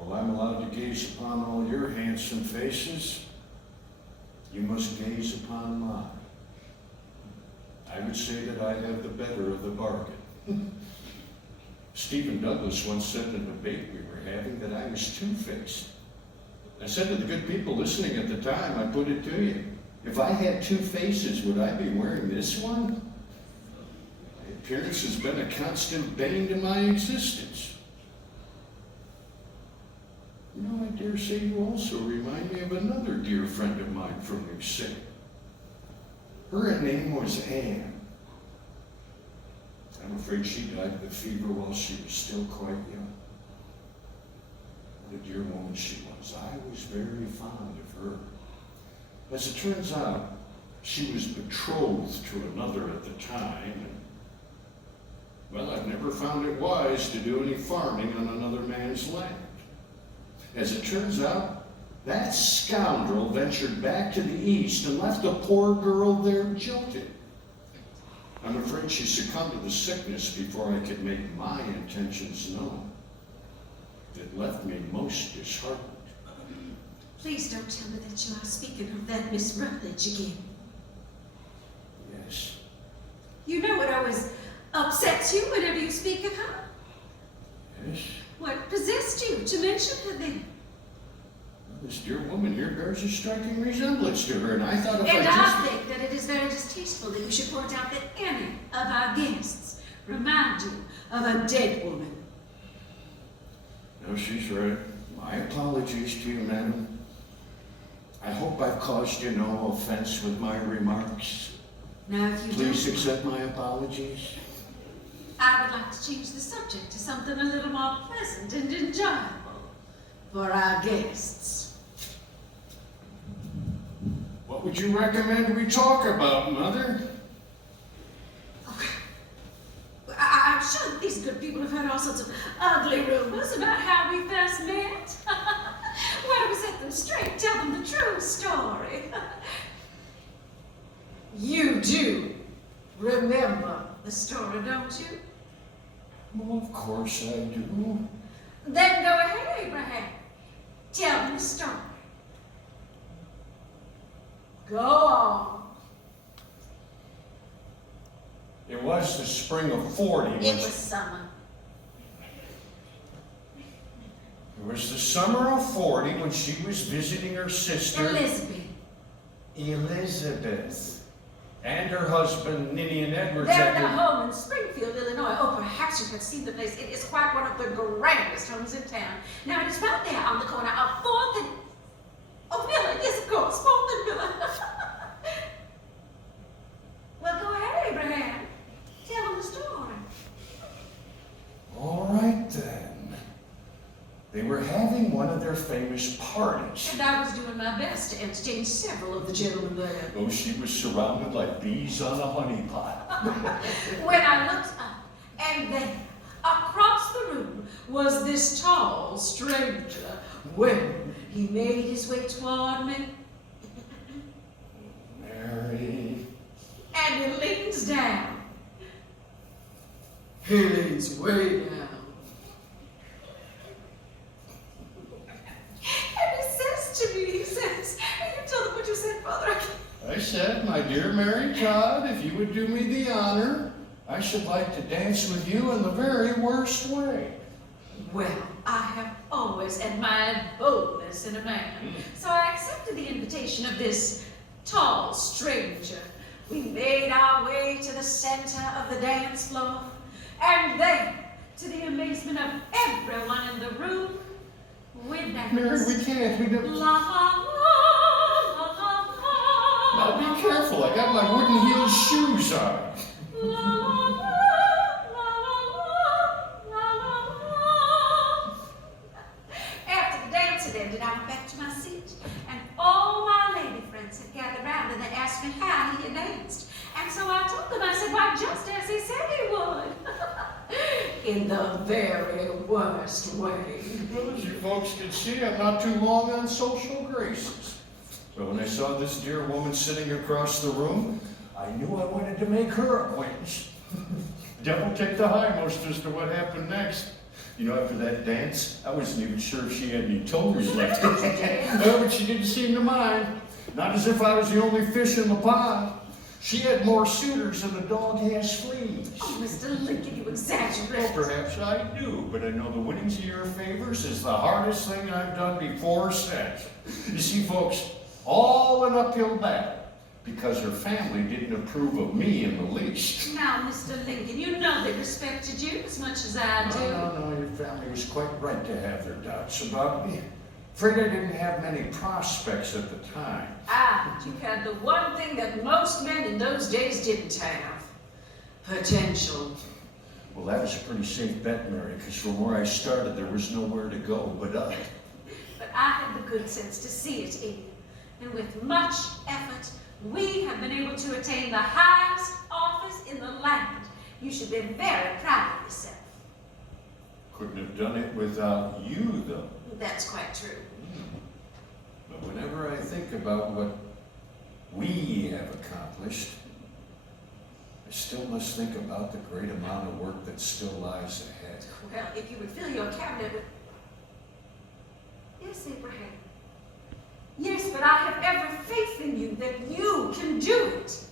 While I'm allowed to gaze upon all your handsome faces, you must gaze upon mine. I would say that I have the better of the bargain. Stephen Douglas once said in a debate we were having that I was two-faced. I said to the good people listening at the time, I put it to you, if I had two faces, would I be wearing this one? My appearance has been a constant bane to my existence. You know, I dare say you also remind me of another dear friend of mine from New City. Her name was Anne. I'm afraid she died of a fever while she was still quite young. What a dear woman she was. I was very fond of her. As it turns out, she was betrothed to another at the time, and, well, I've never found it wise to do any farming on another man's land. As it turns out, that scoundrel ventured back to the east and left the poor girl there jilted. I'm afraid she succumbed to the sickness before I could make my intentions known. It left me most disheartened. Please don't tell me that you are speaking of that Miss Rutledge again. Yes. You know what always upsets you whenever you speak of her? Yes. What possessed you to mention her then? This dear woman here bears a striking resemblance to her, and I thought if And I I think that it is very distasteful that you should point out that any of our guests remind you of a dead woman. No, she's right. My apologies to you, madam. I hope I've caused you no offense with my remarks. Now, if you Please don't, accept my apologies. I would like to change the subject to something a little more pleasant and enjoyable for our guests. What would you recommend we talk about, Mother? I'm sure that these good people have heard all sorts of ugly rumors about how we first met. Why don't we set them straight, tell them the true story? You do remember the story, don't you? Well, of course I do. Then go ahead, Abraham. Tell me the story. Go on. It was the spring of 40. It was summer. It was the summer of 40 when she was visiting her sister, Elizabeth, and her husband, Ninian Edwards. They're in a home in Springfield, Illinois. Oh, perhaps you have seen the place. It is quite one of the grandest homes in town. Now, it is right there on the corner of 4th and... Oh, Miller, yes, of course, 4th and Miller. Well, go ahead, Abraham. Tell them the story. All right, then. They were having one of their famous parties. And I was doing my best to entertain several of the gentlemen there. Oh, she was surrounded like bees on a honey pot. When I looked up, and there, across the room, was this tall stranger. When he made his way toward me, Mary. and he leans down. He leans way down. And he says to me, he says, and you tell them what you said, Father. I said, my dear Mary Todd, if you would do me the honor, I should like to dance with you in the very worst way. Well, I have always admired boldness in a man, so I accepted the invitation of this tall stranger. We made our way to the center of the dance floor, and then, to the amazement of everyone in the room, we danced. Mary, we can't. We don't. La, la, la, la, la. Now be careful. I got my wooden heeled shoes on. La, la, la, la, la, la. After the dance had ended, I went back to my seat, and all my lady friends had gathered round, and they asked me how he had danced. And so I told them, I said, why, just as he said he would. In the very worst way. Well, as you folks can see, I'm not too long on social graces. So when I saw this dear woman sitting across the room, I knew I wanted to make her acquaintance. Devil take the highmost as to what happened next. You know, after that dance, I wasn't even sure if she had any toes left. Oh, but she didn't seem to mind. Not as if I was the only fish in the pond. She had more suitors than a dog has fleas. Oh, Mr. Lincoln, you exaggerate. Well, perhaps I do, but I know the winnings of your favors is the hardest thing I've done before or since. You see, folks, all an uphill battle because her family didn't approve of me in the least. Now, Mr. Lincoln, you know they respected you as much as I do. No, your family was quite right to have their doubts about me. Afraid I didn't have many prospects at the time. Ah, you had the one thing that most men in those days didn't have. Potential. Well, that was a pretty safe bet, Mary, because from where I started, there was nowhere to go but up. But I had the good sense to see it in you. And with much effort, we have been able to attain the highest office in the land. You should be very proud of yourself. Couldn't have done it without you, though. That's quite true. But whenever I think about what we have accomplished, I still must think about the great amount of work that still lies ahead. Well, if you would fill your cabinet with... Yes, Abraham. Yes, but I have every faith in you that you can do it.